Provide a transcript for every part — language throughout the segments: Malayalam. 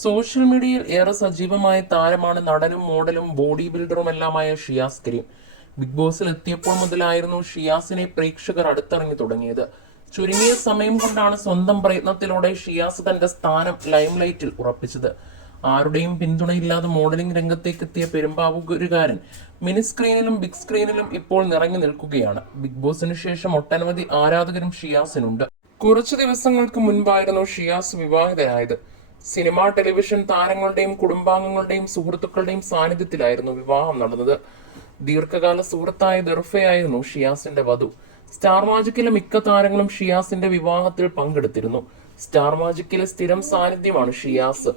സോഷ്യൽ മീഡിയയിൽ ഏറെ സജീവമായ താരമാണ് നടനും മോഡലും ബോഡി ബിൽഡറുമെല്ലാമായ ഷിയാസ് കരീം. ബിഗ് ബോസിൽ എത്തിയപ്പോൾ മുതലായിരുന്നു ഷിയാസിനെ പ്രേക്ഷകർ അടുത്തിറങ്ങി തുടങ്ങിയത്. ചുരുങ്ങിയ സമയം കൊണ്ടാണ് സ്വന്തം പ്രയത്നത്തിലൂടെ ഷിയാസ് തന്റെ സ്ഥാനം ലൈംലൈറ്റിൽ ഉറപ്പിച്ചത്. ആരുടെയും പിന്തുണയില്ലാതെ മോഡലിംഗ് രംഗത്തേക്ക് എത്തിയ പെരുമ്പാവൂരുകാരൻ മിനി സ്ക്രീനിലും ബിഗ് സ്ക്രീനിലും ഇപ്പോൾ നിറഞ്ഞു നിൽക്കുകയാണ്. ബിഗ് ബോസിന് ശേഷം ഒട്ടനവധി ആരാധകരും ഷിയാസിനുണ്ട്. കുറച്ചു ദിവസങ്ങൾക്ക് മുൻപായിരുന്നു ഷിയാസ് വിവാഹിതനായത് സിനിമ ടെലിവിഷൻ താരങ്ങളുടെയും കുടുംബാംഗങ്ങളുടെയും സുഹൃത്തുക്കളുടെയും സാന്നിധ്യത്തിലായിരുന്നു വിവാഹം നടന്നത്. ദീർഘകാല സുഹൃത്തായ ദർഫയായിരുന്നു ഷിയാസിന്റെ വധു. സ്റ്റാർ മാജിക്കിലെ മിക്ക താരങ്ങളും ഷിയാസിന്റെ വിവാഹത്തിൽ പങ്കെടുത്തിരുന്നു. സ്റ്റാർ മാജിക്കിലെ സ്ഥിരം സാന്നിധ്യമാണ് ഷിയാസ്.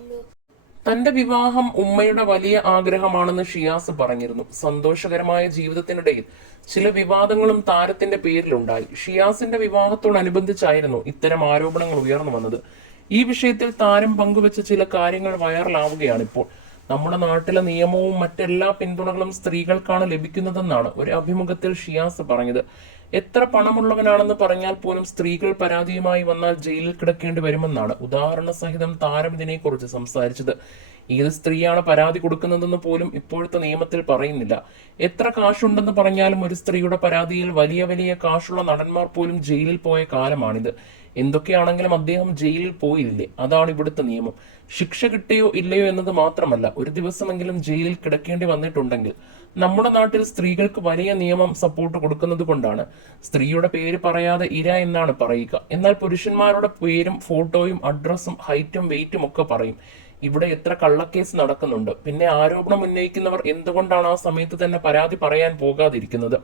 തന്റെ വിവാഹം ഉമ്മയുടെ വലിയ ആഗ്രഹമാണെന്ന് ഷിയാസ് പറഞ്ഞിരുന്നു. സന്തോഷകരമായ ജീവിതത്തിനിടയിൽ ചില വിവാദങ്ങളും താരത്തിന്റെ പേരിലുണ്ടായി. ഷിയാസിന്റെ വിവാഹത്തോടനുബന്ധിച്ചായിരുന്നു ഇത്തരം ആരോപണങ്ങൾ ഉയർന്നു വന്നത്. ഈ വിഷയത്തിൽ താരം പങ്കുവെച്ച ചില കാര്യങ്ങൾ വൈറലാവുകയാണ് ഇപ്പോൾ നമ്മുടെ നാട്ടിലെ നിയമവും മറ്റെല്ലാ പിന്തുണകളും സ്ത്രീകൾക്കാണ് ലഭിക്കുന്നതെന്നാണ് ഒരു അഭിമുഖത്തിൽ ഷിയാസ് പറഞ്ഞത്. എത്ര പണമുള്ളവനാണെന്ന് പറഞ്ഞാൽ പോലും സ്ത്രീകൾ പരാതിയുമായി വന്നാൽ ജയിലിൽ കിടക്കേണ്ടി വരുമെന്നാണ് ഉദാഹരണ സഹിതം താരം ഇതിനെക്കുറിച്ച് സംസാരിച്ചത്. ഏത് സ്ത്രീയാണ് പരാതി കൊടുക്കുന്നതെന്ന് പോലും ഇപ്പോഴത്തെ നിയമത്തിൽ പറയുന്നില്ല. എത്ര കാശുണ്ടെന്ന് പറഞ്ഞാലും ഒരു സ്ത്രീയുടെ പരാതിയിൽ വലിയ വലിയ കാശുള്ള നടന്മാർ പോലും ജയിലിൽ പോയ കാലമാണിത്. എന്തൊക്കെയാണെങ്കിലും അദ്ദേഹം ജയിലിൽ പോയില്ലേ? അതാണ് ഇവിടുത്തെ നിയമം. ശിക്ഷ കിട്ടിയോ ഇല്ലയോ എന്നത് മാത്രമല്ല ഒരു ദിവസമെങ്കിലും ജയിലിൽ കിടക്കേണ്ടി വന്നിട്ടുണ്ടെങ്കിൽ നമ്മുടെ നാട്ടിൽ സ്ത്രീകൾക്ക് വലിയ നിയമം സപ്പോർട്ട് കൊടുക്കുന്നത് കൊണ്ടാണ് സ്ത്രീയുടെ പേര് പറയാതെ ഇര എന്നാണ് പറയുക. എന്നാൽ പുരുഷന്മാരുടെ പേരും ഫോട്ടോയും അഡ്രസ്സും ഹൈറ്റും വെയിറ്റും ഒക്കെ പറയും. ഇവിടെ എത്ര കള്ളക്കേസ് നടക്കുന്നുണ്ട്. പിന്നെ ആരോപണം ഉന്നയിക്കുന്നവർ എന്തുകൊണ്ടാണ് ആ സമയത്ത് തന്നെ പരാതി പറയാൻ പോകാതിരിക്കുന്നത്?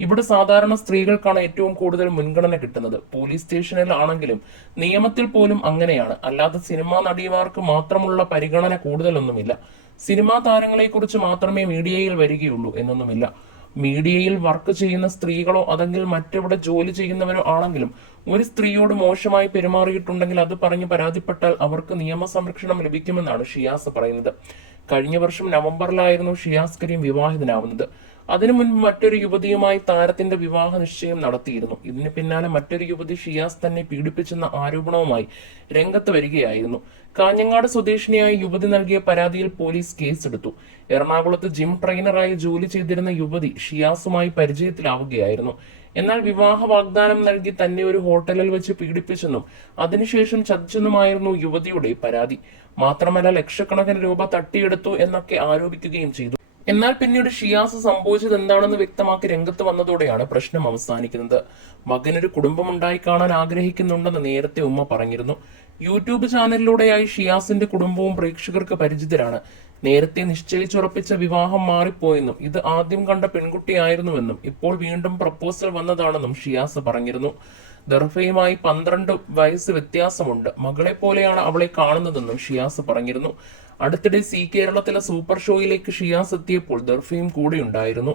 ഇവിടെ സാധാരണ സ്ത്രീകൾക്കാണ് ഏറ്റവും കൂടുതൽ മുൻഗണന കിട്ടുന്നത്. പോലീസ് സ്റ്റേഷനിൽ ആണെങ്കിലും നിയമത്തിൽ പോലും അങ്ങനെയാണ്. അല്ലാതെ സിനിമാ നടിമാർക്ക് മാത്രമുള്ള പരിഗണന കൂടുതലൊന്നുമില്ല. സിനിമാ താരങ്ങളെ കുറിച്ച് മാത്രമേ മീഡിയയിൽ വരികയുള്ളൂ എന്നൊന്നുമില്ല. മീഡിയയിൽ വർക്ക് ചെയ്യുന്ന സ്ത്രീകളോ അതെങ്കിൽ മറ്റെവിടെ ജോലി ചെയ്യുന്നവരോ ആണെങ്കിലും ഒരു സ്ത്രീയോട് മോശമായി പെരുമാറിയിട്ടുണ്ടെങ്കിൽ അത് പറഞ്ഞ് പരാതിപ്പെട്ടാൽ അവർക്ക് നിയമ സംരക്ഷണം ലഭിക്കുമെന്നാണ് ഷിയാസ് പറയുന്നത്. കഴിഞ്ഞ വർഷം നവംബറിലായിരുന്നു ഷിയാസ് കരീം വിവാഹിതനാവുന്നത്. അതിനു മുൻപ് മറ്റൊരു യുവതിയുമായി താരത്തിന്റെ വിവാഹ നിശ്ചയം നടത്തിയിരുന്നു. ഇതിന് പിന്നാലെ മറ്റൊരു യുവതി ഷിയാസ് തന്നെ പീഡിപ്പിച്ചെന്ന ആരോപണവുമായി രംഗത്ത് വരികയായിരുന്നു. കാഞ്ഞങ്ങാട് സ്വദേശിനിയായ യുവതി നൽകിയ പരാതിയിൽ പോലീസ് കേസെടുത്തു. എറണാകുളത്ത് ജിം ട്രെയിനറായി ജോലി ചെയ്തിരുന്ന യുവതി ഷിയാസുമായി പരിചയത്തിലാവുകയായിരുന്നു. എന്നാൽ വിവാഹ വാഗ്ദാനം നൽകി തന്നെ ഒരു ഹോട്ടലിൽ വെച്ച് പീഡിപ്പിച്ചെന്നും അതിനുശേഷം ചതിച്ചെന്നുമായിരുന്നു യുവതിയുടെ പരാതി. മാത്രമല്ല ലക്ഷക്കണക്കിന് രൂപ തട്ടിയെടുത്തു എന്നൊക്കെ ആരോപിക്കുകയും ചെയ്തു. എന്നാൽ പിന്നീട് ഷിയാസ് സംഭവിച്ചത് എന്താണെന്ന് വ്യക്തമാക്കി രംഗത്ത് വന്നതോടെയാണ് പ്രശ്നം അവസാനിക്കുന്നത്. മകനൊരു കുടുംബമുണ്ടായി കാണാൻ ആഗ്രഹിക്കുന്നുണ്ടെന്ന് നേരത്തെ ഉമ്മ പറഞ്ഞിരുന്നു. യൂട്യൂബ് ചാനലിലൂടെയായി ഷിയാസിന്റെ കുടുംബവും പ്രേക്ഷകർക്ക് പരിചിതരാണ്. നേരത്തെ നിശ്ചയിച്ചുറപ്പിച്ച വിവാഹം മാറിപ്പോയെന്നും ഇത് ആദ്യം കണ്ട പെൺകുട്ടിയായിരുന്നുവെന്നും ഇപ്പോൾ വീണ്ടും പ്രപ്പോസൽ വന്നതാണെന്നും ഷിയാസ് പറഞ്ഞിരുന്നു. ദർഫയുമായി പന്ത്രണ്ട് വയസ്സ് വ്യത്യാസമുണ്ട്. മകളെ പോലെയാണ് അവളെ കാണുന്നതെന്നും ഷിയാസ് പറഞ്ഞിരുന്നു. അടുത്തിടെ സി കേരളത്തിലെ സൂപ്പർ ഷോയിലേക്ക് ഷിയാസ് എത്തിയപ്പോൾ ദർഫയും കൂടെ ഉണ്ടായിരുന്നു